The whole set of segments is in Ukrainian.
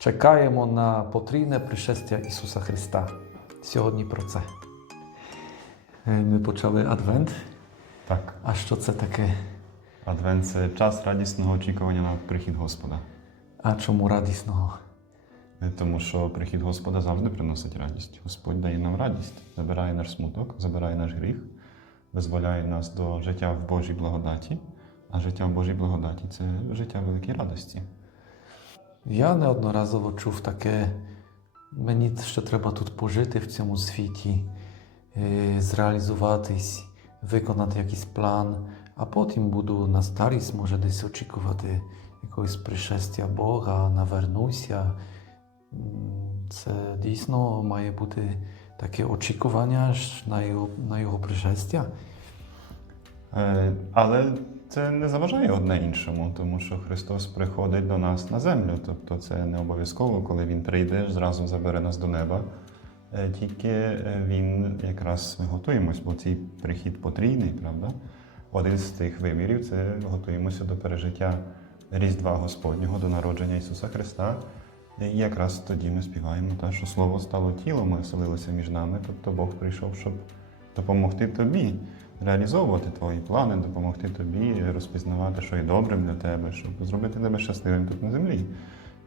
Чекаємо на потрійне пришестя Ісуса Христа. Сьогодні про це. Е, Ми почали Адвент. Так, А що це таке? Адвент це час радісного очікування на прихід Господа. А чому радісного? Тому що прихід Господа завжди приносить радість. Господь дає нам радість, забирає наш смуток, забирає наш гріх, визволяє нас до життя в Божій благодаті. А життя в Божій благодаті це життя великій радості. Я неодноразово чув таке, мені ще треба тут пожити в цьому світі, е, зреалізуватись, виконати якийсь план, а потім буду на старість, може десь очікувати якогось пришестя Бога, навернуся. М, Це дійсно має бути таке очікування ж на його, на його пришестя. Е, Але це не заважає одне іншому, тому що Христос приходить до нас на землю. Тобто це не обов'язково, коли Він прийде, зразу забере нас до неба. Е, Тільки е, Він якраз ми готуємось, бо цей прихід потрійний, правда? Один з тих вимірів це готуємося до пережиття Різдва Господнього, до народження Ісуса Христа. І якраз тоді ми співаємо, та, що Слово стало тілом, оселилося між нами. Тобто Бог прийшов, щоб допомогти тобі реалізовувати твої плани, допомогти тобі розпізнавати, що є добрим для тебе, щоб зробити тебе щасливим тут на землі.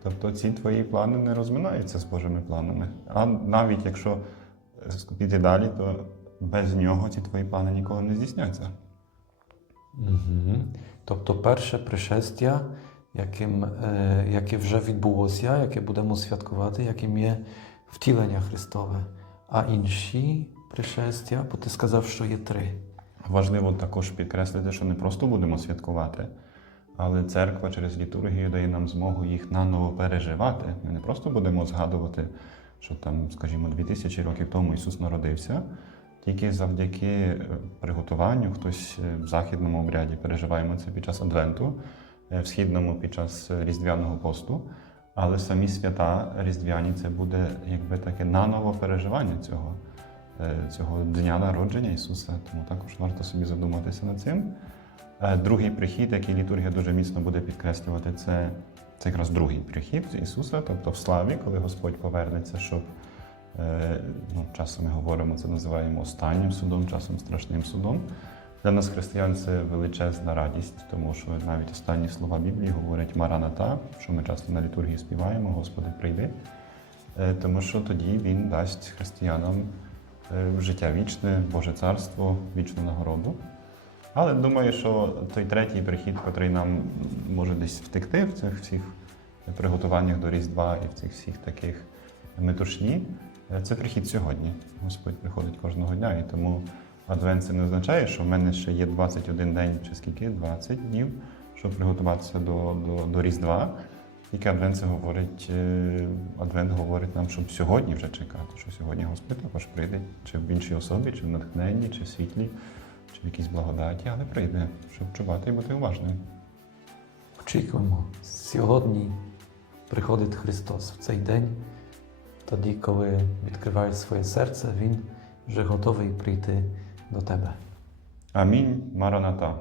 Тобто ці твої плани не розминаються з Божими планами. А навіть якщо піти далі, то без нього ці твої плани ніколи не здійсняться. Угу. Тобто перше пришестя, яким, е, яке вже відбулося, яке будемо святкувати, яким є втілення Христове. А інші пришестя, бо ти сказав, що є три. Важливо також підкреслити, що не просто будемо святкувати, але церква через літургію дає нам змогу їх наново переживати. Ми не просто будемо згадувати, що там, скажімо, 2000 років тому Ісус народився. Тільки завдяки е, приготуванню, хтось е, в західному обряді переживаємо це під час Адвенту, е, в східному під час Різдвяного посту. Але самі свята різдвяні це буде якби таке наново переживання цього, цього дня народження Ісуса. Тому також варто собі задуматися над цим. Е, Другий прихід, який літургія дуже міцно буде підкреслювати, це, це якраз другий прихід Ісуса, тобто в славі, коли Господь повернеться, щоб е, ну, часом ми говоримо, це називаємо останнім судом, часом страшним судом. Для нас, християн, це величезна радість, тому що навіть останні слова Біблії говорять Мараната, що ми часто на літургії співаємо, Господи, прийди. Е, Тому що тоді Він дасть християнам е, життя вічне, Боже царство, вічну нагороду. Але думаю, що той третій прихід, який нам може десь втекти в цих всіх приготуваннях до Різдва і в цих всіх таких метушні, е, це прихід сьогодні. Господь приходить кожного дня, і тому Адвент це не означає, що в мене ще є 21 день чи скільки, 20 днів, щоб приготуватися до, до, до Різдва. Тільки Адвент це говорить, е, Адвент говорить нам, щоб сьогодні вже чекати, що сьогодні Господь також прийде, чи в іншій особі, чи в натхненні, чи в світлі, чи в якійсь благодаті, але прийде, щоб чувати і бути уважним. Очікуємо. Сьогодні приходить Христос в цей день, тоді, коли відкриваєш своє серце, Він вже готовий прийти до тебе. Амінь, Мараната.